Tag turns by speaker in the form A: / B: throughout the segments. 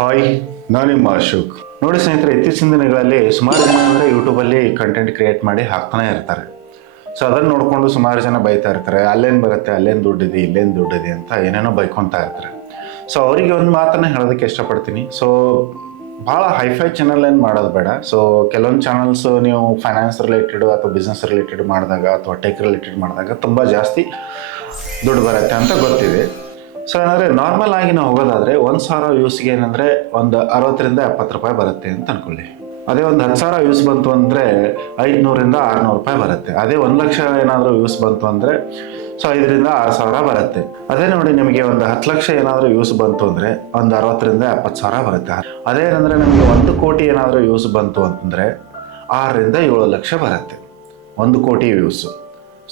A: Hi, ನಾನು ನಿಮ್ಮ ಅಶೋಕ್. ನೋಡಿ ಸ್ನೇಹಿತರೆ, ಇತ್ತೀಚಿನ ದಿನಗಳಲ್ಲಿ ಸುಮಾರು ಜನ ಅಂದರೆ ಯೂಟ್ಯೂಬಲ್ಲಿ ಕಂಟೆಂಟ್ ಕ್ರಿಯೇಟ್ ಮಾಡಿ ಹಾಕ್ತಾನೆ ಇರ್ತಾರೆ. ಸೊ ಅದನ್ನು ನೋಡಿಕೊಂಡು ಸುಮಾರು ಜನ ಬೈತಾ ಇರ್ತಾರೆ. ಅಲ್ಲೇನು ಬರುತ್ತೆ, ಅಲ್ಲೇನು ದುಡ್ಡಿದೆ, ಇಲ್ಲೇನು ದುಡ್ಡಿದೆ ಅಂತ ಏನೇನೋ ಬೈಕೊತಾ ಇರ್ತಾರೆ. ಸೊ ಅವರಿಗೆ ಒಂದು ಮಾತನ್ನು ಹೇಳೋದಕ್ಕೆ ಇಷ್ಟಪಡ್ತೀನಿ. ಸೊ ಭಾಳ ಹೈಫೈ ಚಾನಲ್ ಏನು ಮಾಡೋದು ಬೇಡ. ಸೊ ಕೆಲವೊಂದು ಚಾನಲ್ಸ್ ನೀವು ಫೈನಾನ್ಸ್ ರಿಲೇಟೆಡ್ ಅಥವಾ ಬಿಸ್ನೆಸ್ ರಿಲೇಟೆಡ್ ಮಾಡಿದಾಗ ಅಥವಾ ಟೆಕ್ ರಿಲೇಟೆಡ್ ಮಾಡಿದಾಗ ತುಂಬ ಜಾಸ್ತಿ ದುಡ್ಡು ಬರುತ್ತೆ ಅಂತ ಗೊತ್ತಿದೆ. ಸೊ ಏನಂದರೆ ನಾರ್ಮಲ್ ಆಗಿ ನಾವು ಹೋಗೋದಾದ್ರೆ ಒಂದು ಸಾವಿರ ವ್ಯೂಸ್ಗೆ ಏನಂದರೆ ಒಂದು ಅರವತ್ತರಿಂದ ಎಪ್ಪತ್ತು ರೂಪಾಯಿ ಬರುತ್ತೆ ಅಂತ ಅನ್ಕೊಳ್ಳಿ. ಅದೇ ಒಂದು ಹತ್ತು ಸಾವಿರ ವ್ಯೂಸ್ ಬಂತು ಅಂದರೆ ಐದುನೂರಿಂದ ಆರುನೂರು ರೂಪಾಯಿ ಬರುತ್ತೆ. ಅದೇ ಒಂದು ಲಕ್ಷ ಏನಾದರೂ ವ್ಯೂಸ್ ಬಂತು ಅಂದರೆ ಸೊ ಐದರಿಂದ ಆರು ಸಾವಿರ ಬರುತ್ತೆ. ಅದೇ ನೋಡಿ ನಿಮಗೆ ಒಂದು ಹತ್ತು ಲಕ್ಷ ಏನಾದರೂ ವ್ಯೂಸ್ ಬಂತು ಅಂದರೆ ಒಂದು ಅರವತ್ತರಿಂದ ಎಪ್ಪತ್ತು ಸಾವಿರ ಬರುತ್ತೆ. ಅದೇ ಏನಂದರೆ ನಿಮಗೆ ಒಂದು ಕೋಟಿ ಏನಾದರೂ ಯೂಸ್ ಬಂತು ಅಂತಂದರೆ ಆರರಿಂದ ಏಳು ಲಕ್ಷ ಬರುತ್ತೆ. ಒಂದು ಕೋಟಿ ವ್ಯೂಸು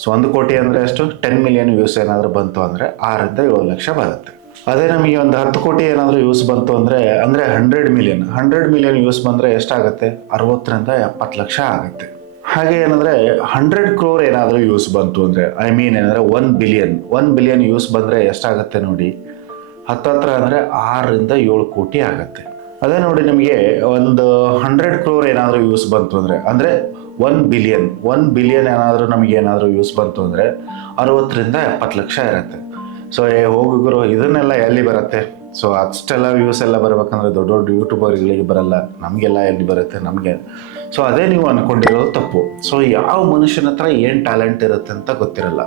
A: ಸೊ ಒಂದು ಕೋಟಿ ಅಂದರೆ ಎಷ್ಟು? ಟೆನ್ ಮಿಲಿಯನ್ ವ್ಯೂಸ್ ಏನಾದರೂ ಬಂತು ಅಂದರೆ ಆರರಿಂದ ಏಳು ಲಕ್ಷ ಬರುತ್ತೆ. ಅದೇ ನಮಗೆ ಒಂದು ಹತ್ತು ಕೋಟಿ ಏನಾದರೂ ಯೂಸ್ ಬಂತು ಅಂದರೆ ಅಂದರೆ hundred million hundred million views ಬಂದರೆ ಎಷ್ಟಾಗುತ್ತೆ? ಅರವತ್ತರಿಂದ ಎಪ್ಪತ್ತು ಲಕ್ಷ ಆಗುತ್ತೆ. ಹಾಗೆ ಏನಂದರೆ ಹಂಡ್ರೆಡ್ ಕ್ರೋರ್ ಏನಾದರೂ ಯೂಸ್ ಬಂತು ಅಂದರೆ ಐ ಮೀನ್ ಏನಂದರೆ one billion one billion views ಬಂದರೆ ಎಷ್ಟಾಗುತ್ತೆ ನೋಡಿ? ಹತ್ತತ್ರ ಅಂದರೆ ಆರರಿಂದ ಏಳು ಕೋಟಿ ಆಗುತ್ತೆ. ಅದೇ ನೋಡಿ ನಿಮಗೆ ಒಂದು ಹಂಡ್ರೆಡ್ ಕ್ರೋರ್ ಏನಾದರೂ ಯೂಸ್ ಬಂತು ಅಂದರೆ ಅಂದರೆ ಒನ್ ಬಿಲಿಯನ್ ಒನ್ ಬಿಲಿಯನ್ ಏನಾದರೂ ನಮಗೆ ಏನಾದರೂ ಯೂಸ್ ಬಂತು ಅಂದರೆ ಅರವತ್ತರಿಂದ ಎಪ್ಪತ್ತು ಲಕ್ಷ ಇರುತ್ತೆ. ಸೊ ಏ ಹೋಗುಗರು ಇದನ್ನೆಲ್ಲ ಎಲ್ಲಿ ಬರುತ್ತೆ? ಸೊ ಅಷ್ಟೆಲ್ಲ ವ್ಯೂಸ್ ಎಲ್ಲ ಬರಬೇಕಂದ್ರೆ ದೊಡ್ಡ ದೊಡ್ಡ ಯೂಟ್ಯೂಬರ್ಗಳಿಗೆ ಬರಲ್ಲ. ನಮಗೆಲ್ಲ ಎಲ್ಲಿ ಬರುತ್ತೆ? ನಮಗೆ ಸೊ ಅದೇ ನೀವು ಅಂದ್ಕೊಂಡಿರೋದು ತಪ್ಪು. ಸೊ ಯಾವ ಮನುಷ್ಯನ ಹತ್ರ ಏನು ಟ್ಯಾಲೆಂಟ್ ಇರುತ್ತೆ ಅಂತ ಗೊತ್ತಿರಲ್ಲ.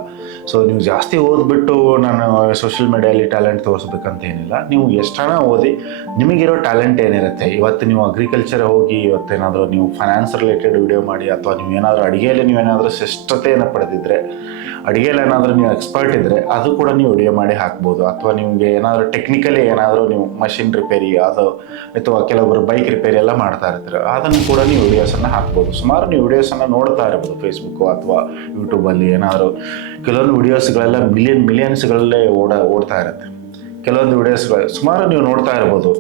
A: ಸೊ ನೀವು ಜಾಸ್ತಿ ಓದ್ಬಿಟ್ಟು ನಾನು ಸೋಷಿಯಲ್ ಮೀಡಿಯಲ್ಲಿ ಟ್ಯಾಲೆಂಟ್ ತೋರಿಸ್ಬೇಕಂತ ಏನಿಲ್ಲ. ನೀವು ಹಣ ಓದಿ ನಿಮಗಿರೋ ಟ್ಯಾಲೆಂಟ್ ಏನಿರುತ್ತೆ? ಇವತ್ತು ನೀವು ಅಗ್ರಿಕಲ್ಚರ್ ಹೋಗಿ, ಇವತ್ತೇನಾದರೂ ನೀವು ಫೈನಾನ್ಸ್ ರಿಲೇಟೆಡ್ ವಿಡಿಯೋ ಮಾಡಿ, ಅಥವಾ ನೀವು ಏನಾದರೂ ಅಡುಗೆಯಲ್ಲಿ ನೀವೇನಾದರೂ ಶ್ರೇಷ್ಠತೆಯನ್ನು ಪಡೆದಿದ್ರೆ ಅಡುಗೆಯಲ್ಲಿ ಏನಾದರೂ ನೀವು ಎಕ್ಸ್ಪರ್ಟ್ ಇದ್ದರೆ ಅದು ಕೂಡ ನೀವು ವಿಡಿಯೋ ಮಾಡಿ ಹಾಕ್ಬೋದು. ಅಥವಾ ನಿಮಗೆ ಏನಾದರೂ ಟೆಕ್ನಿಕಲಿ ಏನಾದರೂ ನೀವು ಮಷಿನ್ ರಿಪೇರಿ ಅದು, ಅಥವಾ ಕೆಲವೊಬ್ಬರು ಬೈಕ್ ರಿಪೇರಿ ಎಲ್ಲ ಮಾಡ್ತಾ ಇರ್ತಾರೆ, ಅದನ್ನು ಕೂಡ ನೀವು ವಿಡಿಯೋಸನ್ನು ಹಾಕ್ಬೋದು. ಸುಮಾರು ನೀವು ವಿಡಿಯೋಸನ್ನು ನೋಡ್ತಾ ಇರ್ಬೋದು ಫೇಸ್ಬುಕ್ಕು ಅಥವಾ ಯೂಟ್ಯೂಬಲ್ಲಿ ಏನಾದರೂ. ಕೆಲವೊಂದು ವಿಡಿಯೋಸ್ಗಳೆಲ್ಲ ಮಿಲಿಯನ್ ಮಿಲಿಯನ್ಸ್ಗಳಲ್ಲೇ ಓಡ, ಓಡ್ತಾ ಇರುತ್ತೆ. ಕೆಲವೊಂದು ವಿಡಿಯೋಸ್ಗಳು ಸುಮಾರು ನೀವು ನೋಡ್ತಾ ಇರ್ಬೋದು.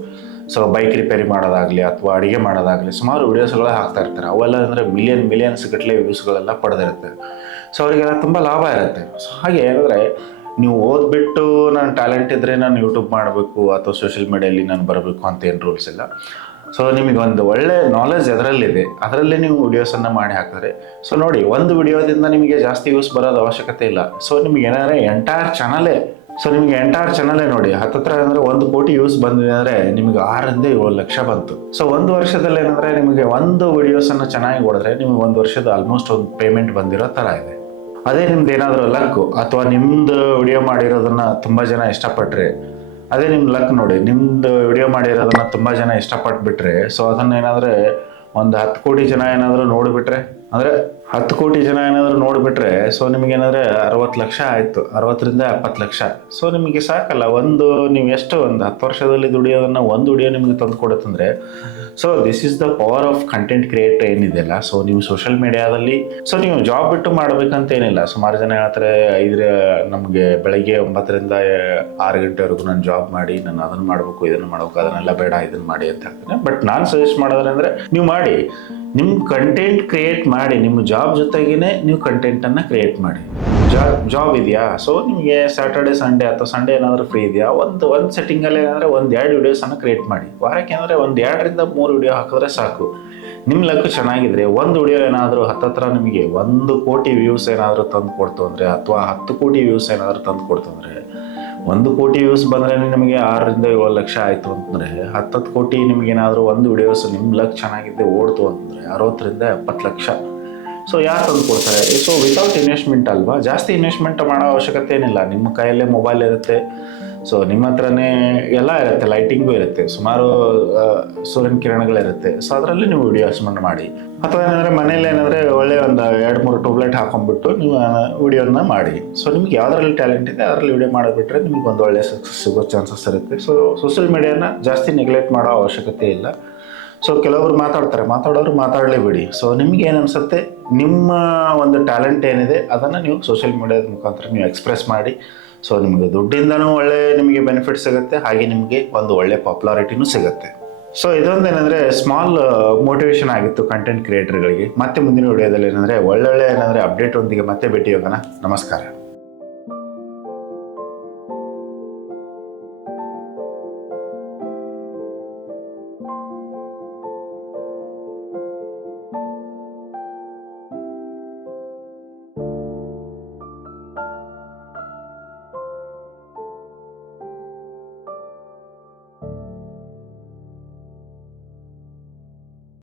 A: ಸೊ ಬೈಕ್ ರಿಪೇರಿ ಮಾಡೋದಾಗಲಿ ಅಥವಾ ಅಡುಗೆ ಮಾಡೋದಾಗಲಿ ಸುಮಾರು ವಿಡಿಯೋಸ್ಗಳೇ ಹಾಕ್ತಾ ಇರ್ತಾರೆ. ಅವೆಲ್ಲ ಅಂದರೆ ಮಿಲಿಯನ್ ಮಿಲಿಯನ್ಸ್ ಗಟ್ಟಲೆ ವ್ಯೂಸ್ಗಳೆಲ್ಲ ಪಡೆದಿರುತ್ತೆ. ಸೊ ಅವರಿಗೆಲ್ಲ ತುಂಬ ಲಾಭ ಇರುತ್ತೆ. ಸೊ ಹಾಗೆ ಏನಂದರೆ ನೀವು ಓದ್ಬಿಟ್ಟು ನಾನು ಟ್ಯಾಲೆಂಟ್ ಇದ್ದರೆ ನಾನು ಯೂಟ್ಯೂಬ್ ಮಾಡಬೇಕು ಅಥವಾ ಸೋಷಿಯಲ್ ಮೀಡಿಯಲ್ಲಿ ನಾನು ಬರಬೇಕು ಅಂತ ಏನು ರೂಲ್ಸ್ ಇಲ್ಲ. ಸೊ ನಿಮಗೆ ಒಂದು ಒಳ್ಳೆ ನಾಲೆಜ್ ಅದರಲ್ಲಿದೆ. ಅದರಲ್ಲಿ ನೀವು ವಿಡಿಯೋಸನ್ನು ಮಾಡಿ ಹಾಕಿದ್ರೆ ಸೊ ನೋಡಿ, ಒಂದು ವಿಡಿಯೋದಿಂದ ನಿಮಗೆ ಜಾಸ್ತಿ ಯೂಸ್ ಬರೋದು ಅವಶ್ಯಕತೆ ಇಲ್ಲ. ಸೊ ನಿಮಗೆ ಏನಾದ್ರೆ ಎಂಟೈರ್ ಚಾನಲೇ ಸೊ ನಿಮಗೆ ಎಂಟೈರ್ ಚಾನಲೇ ನೋಡಿ, ಹತ್ತತ್ರ ಅಂದರೆ ಒಂದು ಕೋಟಿ ಯೂಸ್ ಬಂದಿದೆ ಅಂದರೆ ನಿಮಗೆ ಆರರಿಂದ ಏಳು ಲಕ್ಷ ಬಂತು. ಸೊ ಒಂದು ವರ್ಷದಲ್ಲಿ ಏನಂದರೆ ನಿಮಗೆ ಒಂದು ವಿಡಿಯೋಸನ್ನು ಚೆನ್ನಾಗಿ ಹೊಡೆದ್ರೆ ನಿಮಗೆ ಒಂದು ವರ್ಷದ ಆಲ್ಮೋಸ್ಟ್ ಒಂದು ಪೇಮೆಂಟ್ ಬಂದಿರೋ ಥರ ಇದೆ. ಅದೇ ನಿಮ್ದು ಏನಾದರೂ ಲಕ್ ಅಥವಾ ನಿಮ್ದು ವಿಡಿಯೋ ಮಾಡಿರೋದನ್ನ ತುಂಬ ಜನ ಇಷ್ಟಪಟ್ರೆ, ಅದೇ ನಿಮ್ಮ ಲಕ್ ನೋಡಿ, ನಿಮ್ದು ವಿಡಿಯೋ ಮಾಡಿರೋದನ್ನ ತುಂಬ ಜನ ಇಷ್ಟಪಟ್ಬಿಟ್ರೆ ಸೊ ಅದನ್ನ ಏನಾದರೆ ಒಂದು ಹತ್ತು ಕೋಟಿ ಜನ ಏನಾದರೂ ನೋಡಿಬಿಟ್ರೆ, ಅಂದರೆ ಹತ್ತು ಕೋಟಿ ಜನ ಏನಾದರೂ ನೋಡಿಬಿಟ್ರೆ ಸೊ ನಿಮಗೇನಾದರೆ ಅರವತ್ತು ಲಕ್ಷ ಆಯಿತು, ಅರವತ್ತರಿಂದ ಎಪ್ಪತ್ತು ಲಕ್ಷ. ಸೊ ನಿಮಗೆ ಸಾಕಲ್ಲ, ಒಂದು, ನೀವು ಎಷ್ಟು ಒಂದು ಹತ್ತು ವರ್ಷದಲ್ಲಿ ದುಡಿಯೋದನ್ನು ಒಂದು ದುಡಿಯೋ ನಿಮಗೆ ತಂದು ಕೊಡುತ್ತಂದರೆ so this is the power of content creator ಏನಿದೆಯಲ್ಲ ಸೊ ನೀವು ಸೋಷಿಯಲ್ ಮೀಡಿಯಾದಲ್ಲಿ ಸೊ ನೀವು ಜಾಬ್ ಬಿಟ್ಟು ಮಾಡಬೇಕಂತ ಏನಿಲ್ಲ. ಸುಮಾರು ಜನ ಹೇಳ್ತಾರೆ, ಐದರ, ನಮಗೆ ಬೆಳಗ್ಗೆ ಒಂಬತ್ತರಿಂದ ಆರು ಗಂಟೆವರೆಗೂ ನಾನು ಜಾಬ್ ಮಾಡಿ, ನಾನು ಅದನ್ನು ಮಾಡಬೇಕು, ಇದನ್ನು ಮಾಡಬೇಕು, ಅದನ್ನೆಲ್ಲ ಬೇಡ, ಇದನ್ನು ಮಾಡಿ ಅಂತ ಹೇಳ್ತೀನಿ ಬಟ್ ನಾನು ಸಜೆಸ್ಟ್ ಮಾಡೋದ್ರೆ ಅಂದರೆ ನೀವು ಮಾಡಿ. ನಿಮ್ಮ ಕಂಟೆಂಟ್ ಕ್ರಿಯೇಟ್ ಮಾಡಿ, ನಿಮ್ಮ ಜಾಬ್ ಜೊತೆಗೇ ನೀವು ಕಂಟೆಂಟನ್ನು ಕ್ರಿಯೇಟ್ ಮಾಡಿ. ಜಾಬ್ ಜಾಬ್ ಇದೆಯಾ? ಸೊ ನಿಮಗೆ ಸ್ಯಾಟರ್ಡೆ ಸಂಡೇ ಅಥವಾ ಸಂಡೇ ಏನಾದರೂ ಫ್ರೀ ಇದೆಯಾ? ಒಂದು ಒಂದು ಸೆಟ್ಟಿಂಗಲ್ಲಿ ಏನಂದರೆ ಒಂದು ಎರಡು ವೀಡಿಯೋಸನ್ನು ಕ್ರಿಯೇಟ್ ಮಾಡಿ. ವಾರಕ್ಕೆ ಅಂದರೆ ಒಂದು ಎರಡರಿಂದ ಮೂರು ವಿಡಿಯೋ ಹಾಕಿದ್ರೆ ಸಾಕು. ನಿಮ್ಮ ಲಕ್ ಚೆನ್ನಾಗಿದ್ರೆ ಒಂದು ವಿಡಿಯೋ ಏನಾದರೂ ಹತ್ತತ್ರ ನಿಮಗೆ ಒಂದು ಕೋಟಿ ವ್ಯೂಸ್ ಏನಾದರೂ ತಂದು ಕೊಡ್ತು ಅಂದರೆ, ಅಥವಾ ಹತ್ತು ಕೋಟಿ ವ್ಯೂಸ್ ಏನಾದರೂ ತಂದು ಕೊಡ್ತು ಅಂದರೆ ಒಂದು ಕೋಟಿ ವ್ಯೂಸ್ ಬಂದ್ರೆ ನಿಮಗೆ ಆರರಿಂದ ಏಳು ಲಕ್ಷ ಆಯಿತು ಅಂತಂದರೆ, ಹತ್ತತ್ತು ಕೋಟಿ ನಿಮಗೇನಾದರೂ ಒಂದು ವಿಡಿಯೋಸ್ ನಿಮ್ಮ ಲಕ್ ಚೆನ್ನಾಗಿದ್ದೆ ಓಡ್ತು ಅಂತಂದರೆ, ಅರವತ್ತರಿಂದ ಎಪ್ಪತ್ತು ಲಕ್ಷ. ಸೊ ಯಾರು ತಂದು ಕೊಡ್ತಾರೆ ಸೊ ವಿತೌಟ್ ಇನ್ವೆಸ್ಟ್ಮೆಂಟ್ ಅಲ್ವಾ? ಜಾಸ್ತಿ ಇನ್ವೆಸ್ಟ್ಮೆಂಟ್ ಮಾಡೋ ಅವಶ್ಯಕತೆ ಏನಿಲ್ಲ. ನಿಮ್ಮ ಕೈಯಲ್ಲೇ ಮೊಬೈಲ್ ಇರುತ್ತೆ. ಸೊ ನಿಮ್ಮ ಹತ್ರನೇ ಎಲ್ಲ ಇರುತ್ತೆ. ಲೈಟಿಂಗು ಇರುತ್ತೆ. ಸುಮಾರು ಸೂರ್ಯನ ಕಿರಣಗಳಿರುತ್ತೆ. ಸೊ ಅದರಲ್ಲಿ ನೀವು ವಿಡಿಯೋಸ್ ಮಾಡಿ. ಅಥವಾ ಏನಂದರೆ ಮನೇಲಿ ಏನಂದರೆ ಒಳ್ಳೆ ಒಂದು ಎರಡು ಮೂರು ಟ್ಯೂಬ್ಲೈಟ್ ಹಾಕೊಂಡ್ಬಿಟ್ಟು ನೀವು ವಿಡಿಯೋನ ಮಾಡಿ. ಸೊ ನಿಮ್ಗೆ ಯಾವುದರಲ್ಲಿ ಟ್ಯಾಲೆಂಟ್ ಇದೆ, ಅದರಲ್ಲಿ ವಿಡಿಯೋ ಮಾಡಿಬಿಟ್ರೆ ನಿಮ್ಗೆ ಒಂದು ಒಳ್ಳೆ ಸಕ್ಸಸ್ ಸಿಗೋ ಚಾನ್ಸಸ್ ಇರುತ್ತೆ. ಸೊ ಸೋಷಿಯಲ್ ಮೀಡಿಯಾನ ಜಾಸ್ತಿ ನೆಗ್ಲೆಕ್ಟ್ ಮಾಡೋ ಅವಶ್ಯಕತೆ ಇಲ್ಲ. ಸೊ ಕೆಲವರು ಮಾತಾಡ್ತಾರೆ. ಮಾತಾಡೋರು ಮಾತಾಡಲೇ ಬಿಡಿ. ಸೊ ನಿಮ್ಗೆ ಏನು ಅನಿಸುತ್ತೆ? ನಿಮ್ಮ ಒಂದು ಟ್ಯಾಲೆಂಟ್ ಏನಿದೆ, ಅದನ್ನು ನೀವು ಸೋಷಿಯಲ್ ಮೀಡಿಯಾದ ಮುಖಾಂತರ ನೀವು ಎಕ್ಸ್ಪ್ರೆಸ್ ಮಾಡಿ. ಸೊ ನಿಮಗೆ ದುಡ್ಡಿಂದನೂ ಒಳ್ಳೆ ನಿಮಗೆ ಬೆನಿಫಿಟ್ ಸಿಗುತ್ತೆ, ಹಾಗೆ ನಿಮಗೆ ಒಂದು ಒಳ್ಳೆ ಪಾಪ್ಯುಲಾರಿಟಿನೂ ಸಿಗುತ್ತೆ. ಸೊ ಇದೊಂದು ಏನಂದರೆ ಸ್ಮಾಲ್ ಮೋಟಿವೇಶನ್ ಆಗಿತ್ತು ಕಂಟೆಂಟ್ ಕ್ರಿಯೇಟರ್ಗಳಿಗೆ ಮತ್ತೆ ಮುಂದಿನ ವಿಡಿಯೋದಲ್ಲಿ ಏನಂದರೆ ಒಳ್ಳೊಳ್ಳೆ ಏನಂದರೆ ಅಪ್ಡೇಟ್ ಒಂದಿಗೆ ಮತ್ತೆ ಭೇಟಿ ಹೋಗೋಣ. ನಮಸ್ಕಾರ.